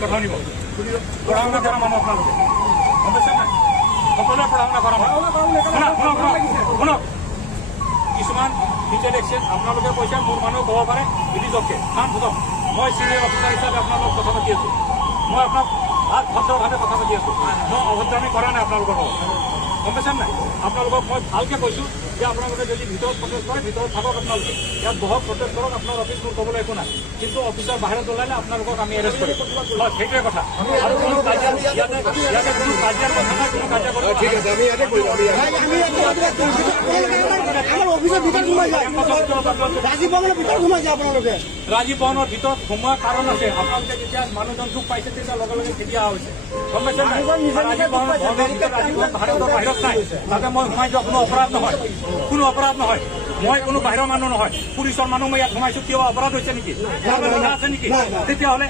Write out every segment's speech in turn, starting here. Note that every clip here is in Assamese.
কথা নিব পঢ়া শুনা কৰা মানুহ আপোনালোকে গম পাইছে নাই? সকলোৱে পঢ়া শুনা কৰা মানুহ। শুনক কিছুমান ডিটেইল এক্সেন আপোনালোকে কৈছে মোৰ মানুহ ক'ব পাৰে বিধিজকে কাম খতম। মই চিনিয়ৰ অফিচাৰ হিচাপে আপোনালোকক কথা পাতি আছো। মই আপোনাক ভদ্ৰভাৱে কথা পাতি আছো। মই অভদ্ৰামি কৰা নাই আপোনালোকৰ লগত গম পাইছে নাই? আপোনালোকক মই ভালকে কৈছো যে আপোনালোকে যদি ভিতৰত প্ৰটেষ্ট কৰে ভিতৰত থাকক, আপোনালোকে ইয়াত বহক, প্ৰটেষ্ট কৰক, আপোনাৰ অফিচ মোৰ ক'বলৈ একো নাই। কিন্তু অফিচাৰ বাহিৰত ওলালে আপোনালোকক আমি এৰেষ্ট কৰিম। সেইটোৱে কথা। আৰু কোনো ইয়াতে কোনো কাজিয়াৰ কথা নাই, কোনো কাজিয়া কৰিব ঠিক আছে, আমি ইয়াতে কৰিম। ৰাজীৱ ভৱনৰ ভিতৰত সোমোৱাৰ কাৰণ আছে। আপোনালোকে যেতিয়া মানুহজন দুখ পাইছে তেতিয়া লগে লগে খেদি অহা হৈছে গম পাইছে নাই? ৰাজীৱ ভৱনৰ ভাৰতৰ বাহিৰত নাই, তাতে মই সোমাই যোৱা কোনো অপৰাধ নহয়, কোনো অপৰাধ নহয়। মই কোনো বাহিৰৰ মানুহ নহয়, পুলিচৰ মানুহ মই ইয়াত সোমাইছো। কিয় অপৰাধ হৈছে নেকি? আছে নেকি? তেতিয়াহ'লে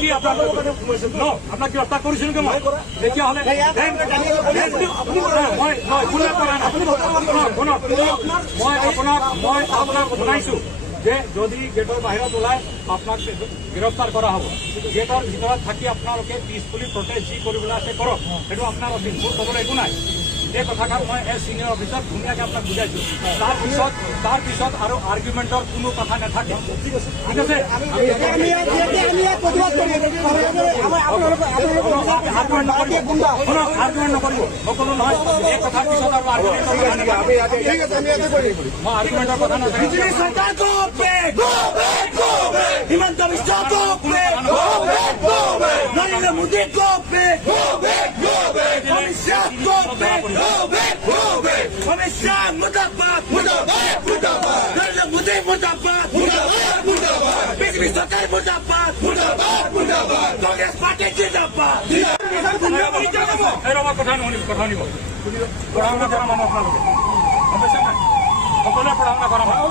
কি আপোনাক গ্ৰেপ্তাৰ কৰিছো নেকি? মই তেতিয়াহ'লে মই আপোনাক শুনাইছো যে যদি গেটৰ বাহিৰত ওলাই আপোনাক গ্ৰেপ্তাৰ কৰা হ'ব। গেটৰ ভিতৰত থাকি আপোনালোকে পিছপুলি প্ৰটেষ্ট যি কৰিবলৈ আছে কৰক, সেইটো আপোনাৰ অফিচ, মোৰ ক'বলৈ একো নাই। এই কথাষাৰ মই এজ চিনিয়ৰ অফিচাৰ ধুনীয়াকৈ আপোনাক বুজাইছো। তাৰপিছত আৰু আৰ্গুমেণ্টৰ কোনো কথা নাথাকে। ঠিক আছে, আৰ্গুমেণ্ট নকৰিব সকলো নহয়। এই কথাৰ পিছত আৰু মই আৰ্গুমেণ্টৰ কথা নাথাকে। হিমন্ত বিশ্ব নৰেন্দ্ৰ মোদী অমিত শাহ মুৰ্দাবাদ, নৰেন্দ্ৰ মোদী মুৰ্দাবাদ, বিজেপি চৰকাৰ মুৰ্দাবাদ, কংগ্ৰেছ পাৰ্টি জিন্দাবাদ। কথা নিব পঢ়া শুনা কৰা মানুহ আপোনালোকে গম পাইছে নাই? সকলোৱে পঢ়া শুনা কৰা মানুহ।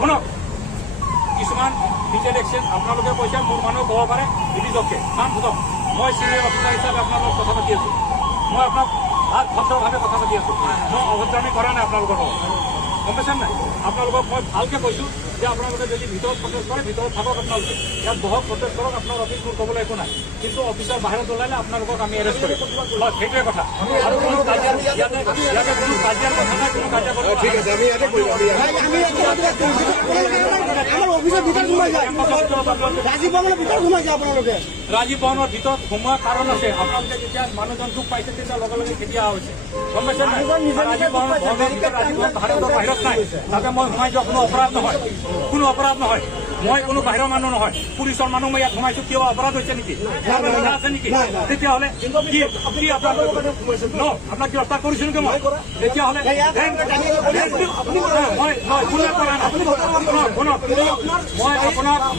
শুনক কিছুমান ডিটেইল এক্সেন আপোনালোকে কৈছে মোৰ মানুহ ক'ব পাৰে বিধিজকে কাম খতম। মই চিনিয়ৰ অফিচাৰ হিচাপে আপোনালোকক কথা পাতি আছো। মই আপোনাক ভদ্ৰভাৱে কথা পাতি আছো। মই অভদ্ৰামি কৰা নাই আপোনালোকৰ লগত গম পাইছে নাই? আপোনালোকক মই ভালকে কৈছো যে আপোনালোকে যদি ভিতৰত প্ৰটেষ্ট কৰে ভিতৰত থাকক, আপোনালোকে ইয়াত বহক, প্ৰটেষ্ট কৰক, আপোনাৰ অফিচ মোৰ ক'বলৈ একো নাই। কিন্তু অফিচাৰ বাহিৰত ওলালে আপোনালোকক আমি এৰেষ্ট কৰিম। সেইটোৱে কথা। আৰু কোনো ইয়াতে কোনো কাজিয়াৰ কথা নাই, কোনো কাজিয়া কৰিব ঠিক আছে, আমি ইয়াতে কৰিম। ৰাজীৱ ভৱনৰ ভিতৰত সোমোৱাৰ কাৰণ আছে। আপোনালোকে যেতিয়া মানুহজন দুখ পাইছে তেতিয়া লগে লগে খেদি অহা হৈছে গম পাইছে নাই? ৰাজীৱ ভৱন ভাৰতৰ বাহিৰত নাই, তাতে মই সোমাই যোৱা কোনো অপৰাধ নহয়, কোনো অপৰাধ নহয়। মই কোনো বাহিৰৰ মানুহ নহয়, পুলিচৰ মানুহ মই ইয়াত সোমাইছো। কিয় অপৰাধ হৈছে নেকি? আছে নেকি? তেতিয়াহ'লে কি আপোনাক গ্ৰেপ্তাৰ কৰিছো নেকি? মই তেতিয়াহ'লে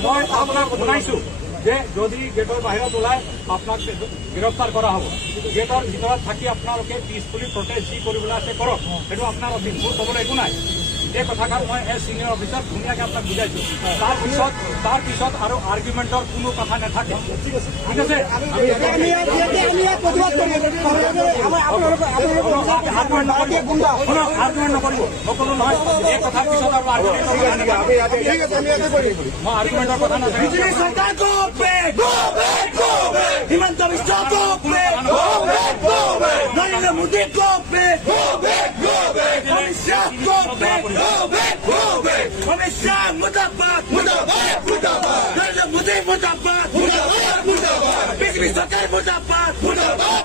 মই আপোনাক শুনাইছো যে যদি গেটৰ বাহিৰত ওলাই আপোনাক গ্ৰেপ্তাৰ কৰা হ'ব। গেটৰ ভিতৰত থাকি আপোনালোকে পিছপুলি প্ৰটেষ্ট যি কৰিবলৈ আছে কৰক, সেইটো আপোনাৰ অফিচ, মোৰ ক'বলৈ একো নাই। এই কথাষাৰ মই এজ চিনিয়ৰ অফিচাৰ ধুনীয়াকৈ আপোনাক বুজাইছো। তাৰপিছত আৰু আৰ্গুমেণ্টৰ কোনো কথা নাথাকে। ঠিক আছে, আৰ্গুমেণ্ট নকৰিব সকলো নহয়। এই কথাৰ পিছত আৰু মই আৰ্গুমেণ্টৰ কথা নাথাকে। হিমন্ত বিশ্ব নৰেন্দ্ৰ মোদী অমিত শাহ মুৰ্দাবাদ, নৰেন্দ্ৰ মোদী মুৰ্দাবাদ, বিজেপি চৰকাৰ মুৰ্দাবাদ।